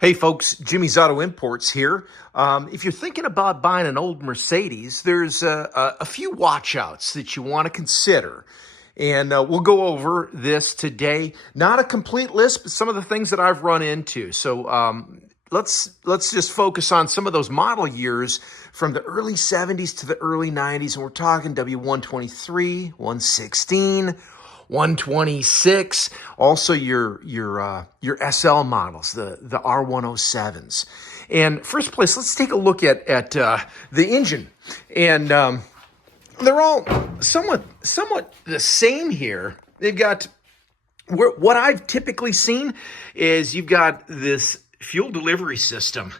Hey folks, Jimmy's Auto Imports here. If you're thinking about buying an old Mercedes, there's a few watch-outs that you want to consider. And we'll go over this today. Not a complete list, but some of the things that I've run into. So let's just focus on some of those model years from the early 70s to the early 90s. And we're talking W123, 116, 126, also your SL models, the R107s. And first place, let's take a look at the engine. And they're all somewhat the same here. They've got what I've typically seen is you've got this fuel delivery system.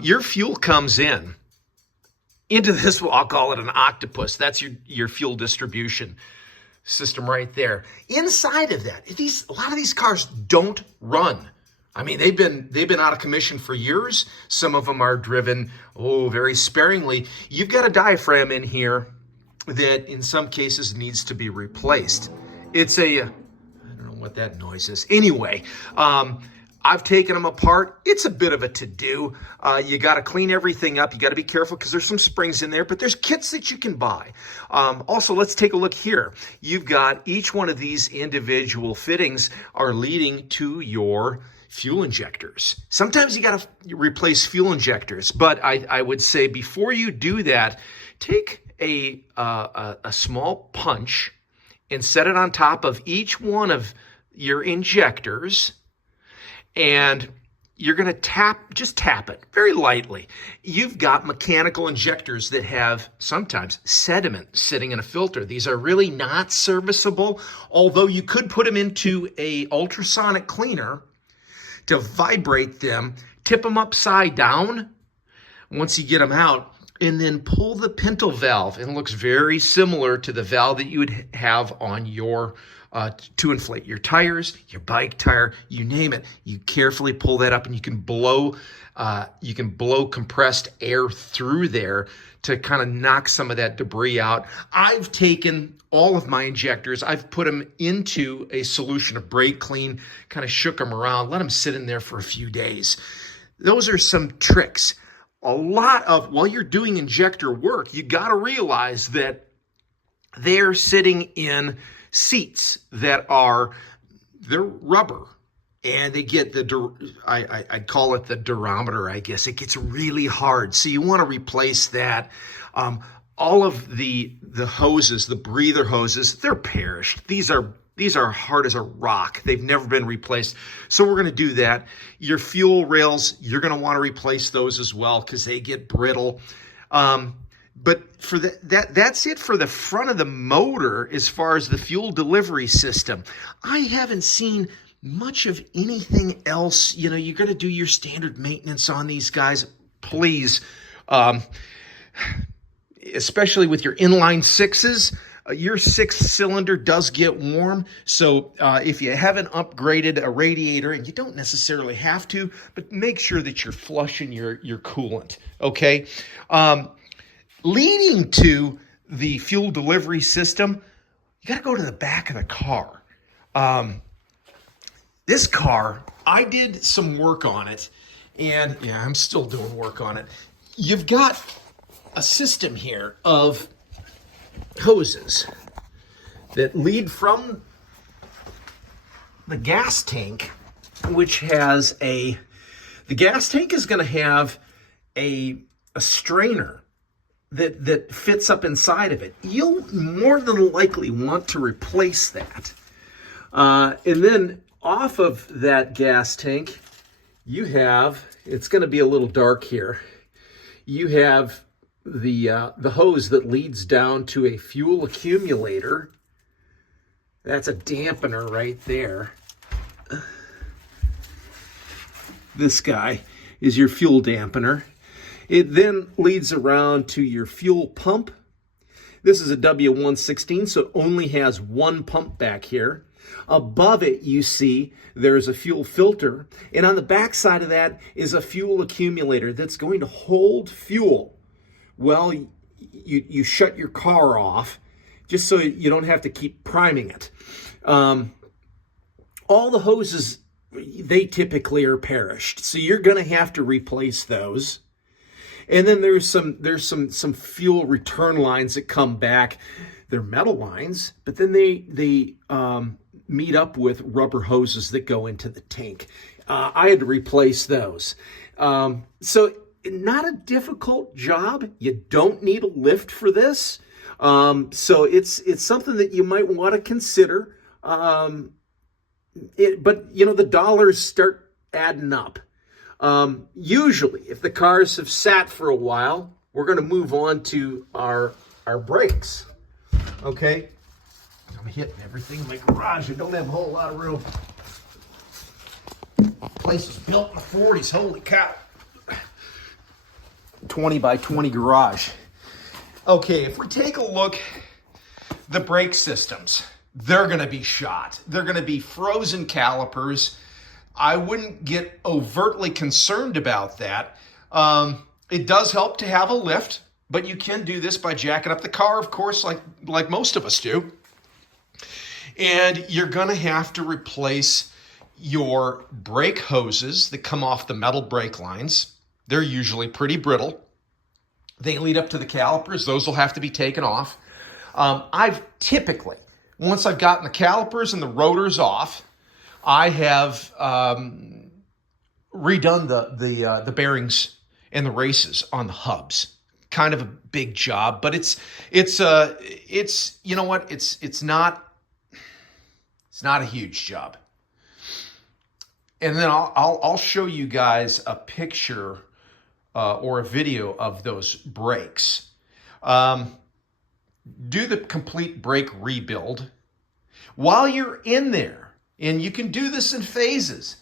Your fuel comes into this, well, I'll call it an octopus. That's your fuel distribution system right there. Inside of that, a lot of these cars don't run. I mean, they've been out of commission for years. Some of them are driven, very sparingly. You've got a diaphragm in here that in some cases needs to be replaced. It's I don't know what that noise is. Anyway, I've taken them apart. It's a bit of a to-do. You got to clean everything up. You got to be careful because there's some springs in there, but there's kits that you can buy. Also, let's take a look here. You've got each one of these individual fittings are leading to your fuel injectors. Sometimes you got to replace fuel injectors, but I would say before you do that, take a small punch and set it on top of each one of your injectors. And you're going to just tap it very lightly. You've got mechanical injectors that have sometimes sediment sitting in a filter. These are really not serviceable, although you could put them into a ultrasonic cleaner to vibrate them, tip them upside down once you get them out, and then pull the pintle valve. And it looks very similar to the valve that you would have on your to inflate your tires, your bike tire, you name it. You carefully pull that up, and you can blow compressed air through there to kind of knock some of that debris out. I've taken all of my injectors, I've put them into a solution of brake clean, kind of shook them around, let them sit in there for a few days. Those are some tricks. While you're doing injector work, you got to realize that they're sitting in seats that they're rubber, and they get I'd call it the durometer, I guess. It gets really hard, so you want to replace that. All of the hoses, the breather hoses, they're perished. These are hard as a rock. They've never been replaced. So we're going to do that. Your fuel rails, you're going to want to replace those as well because they get brittle. But for that's it for the front of the motor as far as the fuel delivery system. I haven't seen much of anything else. You know, you're going to do your standard maintenance on these guys. Please, especially with your inline sixes, your sixth cylinder does get warm. So if you haven't upgraded a radiator, and you don't necessarily have to, but make sure that you're flushing your coolant, okay? Leading to the fuel delivery system, you got to go to the back of the car. This car, I did some work on it, and yeah, I'm still doing work on it. You've got a system here of hoses that lead from the gas tank, which has the gas tank is going to have a strainer that fits up inside of it. You'll more than likely want to replace that. And then off of that gas tank, it's going to be a little dark here, you have the hose that leads down to a fuel accumulator. That's a dampener right there. This guy is your fuel dampener. It then leads around to your fuel pump. This is a W116, so it only has one pump back here. Above it, you see there's a fuel filter, and on the back side of that is a fuel accumulator that's going to hold fuel while you shut your car off, just so you don't have to keep priming it. All the hoses they typically are perished. So you're going to have to replace those. And then there's some fuel return lines that come back. They're metal lines, but then they meet up with rubber hoses that go into the tank. I had to replace those. So not a difficult job. You don't need a lift for this. So it's something that you might want to consider. But the dollars start adding up. Usually, if the cars have sat for a while, we're going to move on to our brakes. Okay, I'm hitting everything in my garage. I don't have a whole lot of room. Place was built in the 40s. Holy cow! 20 by 20 garage. Okay, if we take a look, the brake systems, they're going to be shot. They're going to be frozen calipers. I wouldn't get overtly concerned about that. It does help to have a lift, but you can do this by jacking up the car, of course, like most of us do. And you're going to have to replace your brake hoses that come off the metal brake lines. They're usually pretty brittle. They lead up to the calipers. Those will have to be taken off. I've typically, once I've gotten the calipers and the rotors off, I have redone the bearings and the races on the hubs. Kind of a big job, but it's you know what? It's not a huge job. And then I'll show you guys a picture or a video of those brakes. Do the complete brake rebuild while you're in there. And you can do this in phases.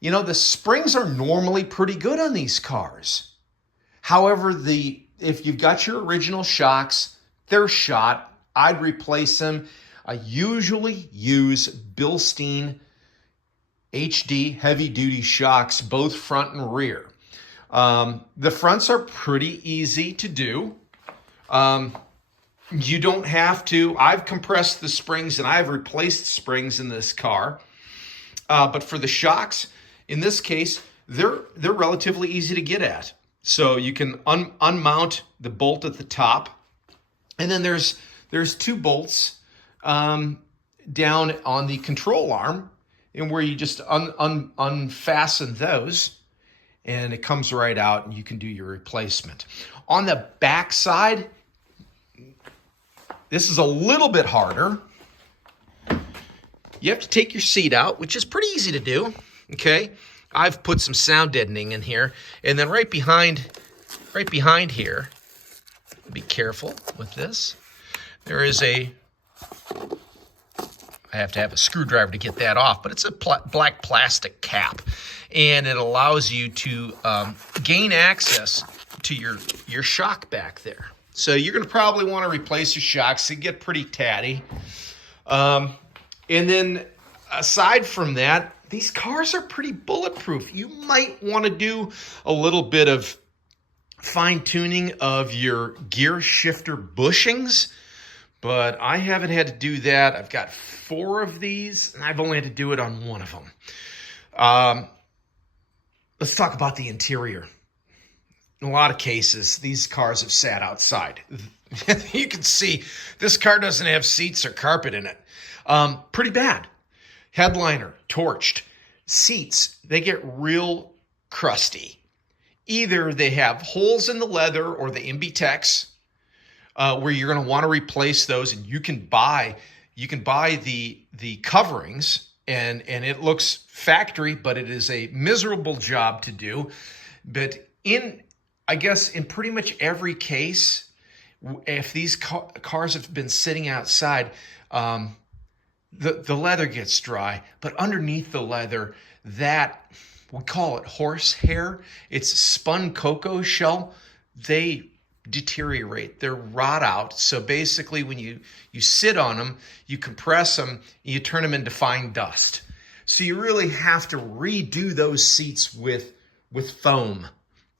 You know, the springs are normally pretty good on these cars. However, if you've got your original shocks, they're shot. I'd replace them. I usually use Bilstein HD heavy-duty shocks, both front and rear. The fronts are pretty easy to do. You don't have to. I've compressed the springs and I've replaced springs in this car. But for the shocks, in this case, they're relatively easy to get at. So you can unmount the bolt at the top. And then there's two bolts down on the control arm, and where you just unfasten those, and it comes right out and you can do your replacement. On the back side, this is a little bit harder. You have to take your seat out, which is pretty easy to do, okay? I've put some sound deadening in here. And then right behind here, be careful with this, there is I have to have a screwdriver to get that off, but it's a black plastic cap. And it allows you to gain access to your shock back there. So you're going to probably want to replace your shocks. They get pretty tatty. And then aside from that, these cars are pretty bulletproof. You might want to do a little bit of fine-tuning of your gear shifter bushings, but I haven't had to do that. I've got 4 of these, and I've only had to do it on 1 of them. Let's talk about the interior. In a lot of cases, these cars have sat outside. You can see this car doesn't have seats or carpet in it. Pretty bad. Headliner, torched. Seats, they get real crusty. Either they have holes in the leather or the Imbitex, where you're going to want to replace those, and you can buy the coverings, and it looks factory, but it is a miserable job to do. But I guess in pretty much every case, if these cars have been sitting outside, the leather gets dry, but underneath the leather, that, we call it horsehair, it's spun cocoa shell, they deteriorate, they rot out. So basically when you sit on them, you compress them, you turn them into fine dust. So you really have to redo those seats with foam.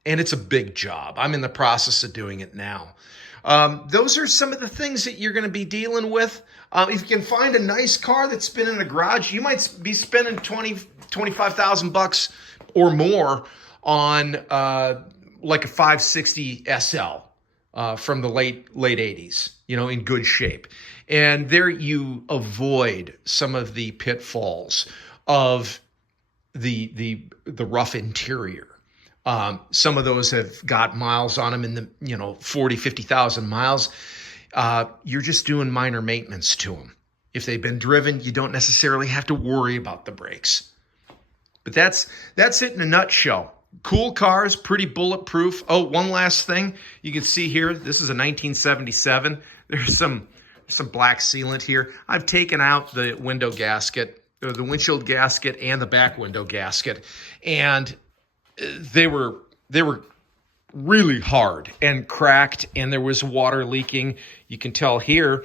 And it's a big job. I'm in the process of doing it now. Those are some of the things that you're going to be dealing with. If you can find a nice car that's been in a garage, you might be spending 25,000 bucks or more on like a 560 SL from the late 80s, in good shape. And there you avoid some of the pitfalls of the rough interior. Some of those have got miles on them in the 40, 50,000 miles. You're just doing minor maintenance to them. If they've been driven, you don't necessarily have to worry about the brakes. But that's it in a nutshell. Cool cars, pretty bulletproof. Oh, one last thing. You can see here, this is a 1977. There's some black sealant here. I've taken out the window gasket, or the windshield gasket and the back window gasket. And they were really hard and cracked, and there was water leaking. You can tell here,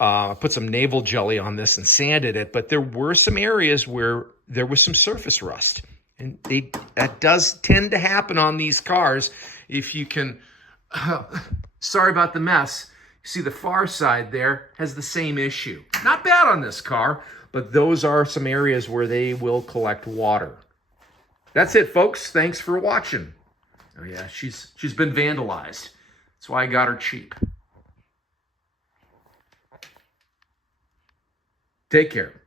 I put some navel jelly on this and sanded it, but there were some areas where there was some surface rust. And that does tend to happen on these cars. If you can, sorry about the mess. You see the far side there has the same issue. Not bad on this car, but those are some areas where they will collect water. That's it, folks. Thanks for watching. Oh yeah, she's been vandalized. That's why I got her cheap. Take care.